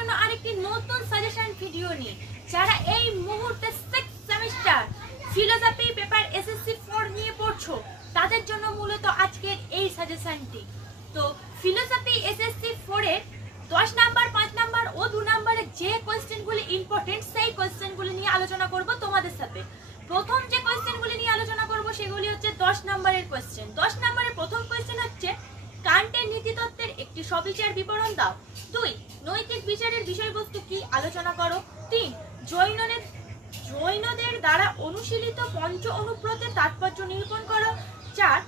জন্য আরেকটি নতুন সাজেশন ভিডিও নিয়ে। যারা এই মুহূর্তে 6th semester philosophy paper SSC 4 নিয়ে পড়ছো তাদের জন্য মূলত আজকের এই সাজেশনটি। তো ফিলোসফি এসএসসি 4 এর 10 নাম্বার, 5 নাম্বার ও 2 নাম্বারের যে কোশ্চেনগুলি ইম্পর্টেন্ট সেই কোশ্চেনগুলি নিয়ে আলোচনা করব তোমাদের সাথে। প্রথম যে কোশ্চেনগুলি নিয়ে আলোচনা করব সেগুলি হচ্ছে 10 নাম্বারের কোশ্চেন। 10 নাম্বারের প্রথম কোশ্চেন হচ্ছে কান্টের নীতিতত্ত্বের একটি সবিচার বিবরণ দাও। 2 নৈতিক বিচারের বিষয়বস্তু কি আলোচনা করো। 3 জৈনদের দ্বারা অনুশীলিত পঞ্চ অনুব্রতের তাৎপর্য নিরূপণ করো। 4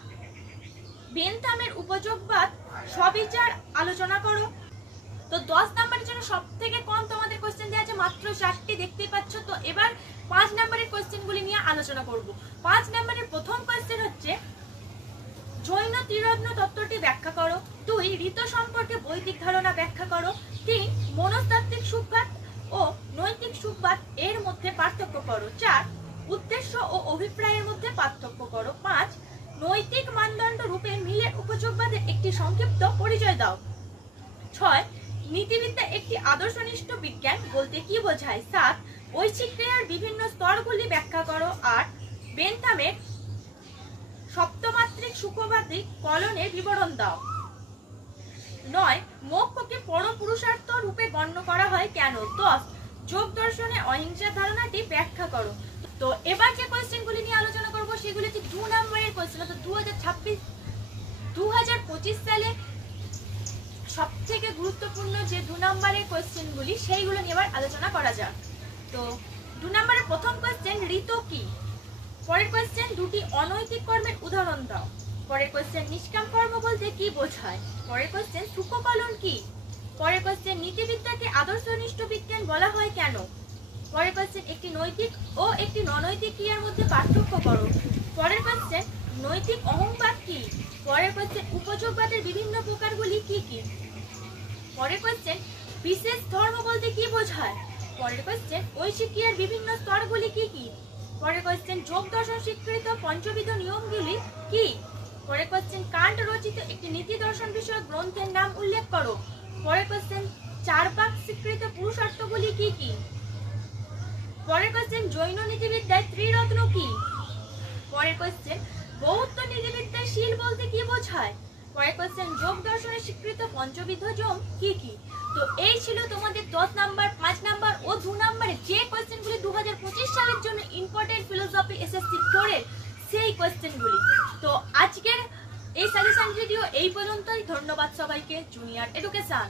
বেন্থামের উপযোগবাদ সবিচার আলোচনা করো। তো 10 নাম্বারের জন্য সবথেকে কম তোমাদের কোশ্চেন দেওয়া আছে, মাত্র 4টি দেখতেই পাচ্ছ। তো এবার 5 নাম্বারের কোশ্চেনগুলি নিয়ে আলোচনা করব। 5 নাম্বারের প্রথম কোশ্চেন হচ্ছে জৈন ত্রিরত্ন তত্ত্বটি ব্যাখ্যা করো। 2 ঋত সম্পর্কে বৈদিক ধারণা ব্যাখ্যা করো। 3 মনস্তাত্ত্বিক সুখবাদ ও নৈতিক সুখবাদ এর মধ্যে পার্থক্য করো। 4 উদ্দেশ্য ও অভিপ্রায়ের মধ্যে পার্থক্য করো। 5 নৈতিক মানদণ্ড রূপে মিলের উপযোগবাদের একটি সংক্ষিপ্ত পরিচয় দাও। 6 নীতিবিদ্যা একটি আদর্শনিষ্ঠ বিজ্ঞান বলতে কি বোঝায়। 7 ঐচ্ছিক ক্রিয়ার বিভিন্ন স্তরগুলি ব্যাখ্যা করো। 8 বেন্থামের সপ্তমাত্রিক সুখবাদী কলনের বিবরণ দাও। 9 মোক্ষকে পরম পুরুষার্থ রূপে গণ্য করা হয় কেন। 10 যোগ দর্শনে অহিংসার ধারণাটি ব্যাখ্যা করো। তো এবার যে কোশ্চেনগুলি নিয়ে আলোচনা করব সেগুলি হচ্ছে 2 নম্বরের কোশ্চেন। তো 2025 সালে সবথেকে গুরুত্বপূর্ণ যে 2 নম্বরের কোশ্চেনগুলি সেইগুলো নিয়ে এবার আলোচনা করা যাক। তো 2 নম্বরের প্রথম কোশ্চেন ঋত কি। পরের কোশ্চেন দুটি অনৈতিক কর্মের উদাহরণ দাও। পরের কোশ্চেন নিষ্কাম কর্ম বলতে কি বোঝায়। পরের কোশ্চেন সুখপালন কি। পরের কোশ্চেন নীতিবিদ্যাকে আদর্শনিষ্ঠ বিজ্ঞান বলা হয় কেন। পরের কোশ্চেন একটি নৈতিক ও একটি অনৈতিক ক্রিয়ার মধ্যে পার্থক্য করো। পরের কোশ্চেন নৈতিক অহংবাদ কি। পরের কোশ্চেন উপযোগবাদের বিভিন্ন প্রকারগুলি কি কি। পরের কোশ্চেন বিশেষ ধর্ম বলতে কি বোঝায়। পরের কোশ্চেন ঐচ্ছিক ক্রিয়ার বিভিন্ন স্তরগুলি কি কি। পরের কোশ্চেন যোগ দর্শন স্বীকৃত পঞ্চবিধ নিয়মগুলি কি। পরের কোশ্চেন কান্ট রচিত একটি নীতি দর্শন বিষয়ক গ্রন্থের নাম উল্লেখ করো। পরের কোশ্চেন চারবাক স্বীকৃত পুরুষার্থগুলি কি কি। পরের কোশ্চেন জৈন নীতিবিদ্যায় ত্রিরত্ন কি। পরের কোশ্চেন বৌদ্ধ নীতিবিদ্যায় শীল বলতে কি বোঝায়। পরের কোশ্চেন যোগ দর্শনে স্বীকৃত পঞ্চবিধ যম কি কি। তো এই ছিল তোমাদের 10 নাম্বার, 5 নাম্বার ও 2 নাম্বারে যে কোশ্চেনগুলি 2025 সালের জন্য ইম্পর্টেন্ট ফিলোসফি এসএসসি 4 এর সেই কোশ্চেনগুলি। তো আজকের এই সাজেশন ভিডিও এই পর্যন্তই। ধন্যবাদ সবাইকে। Junior education.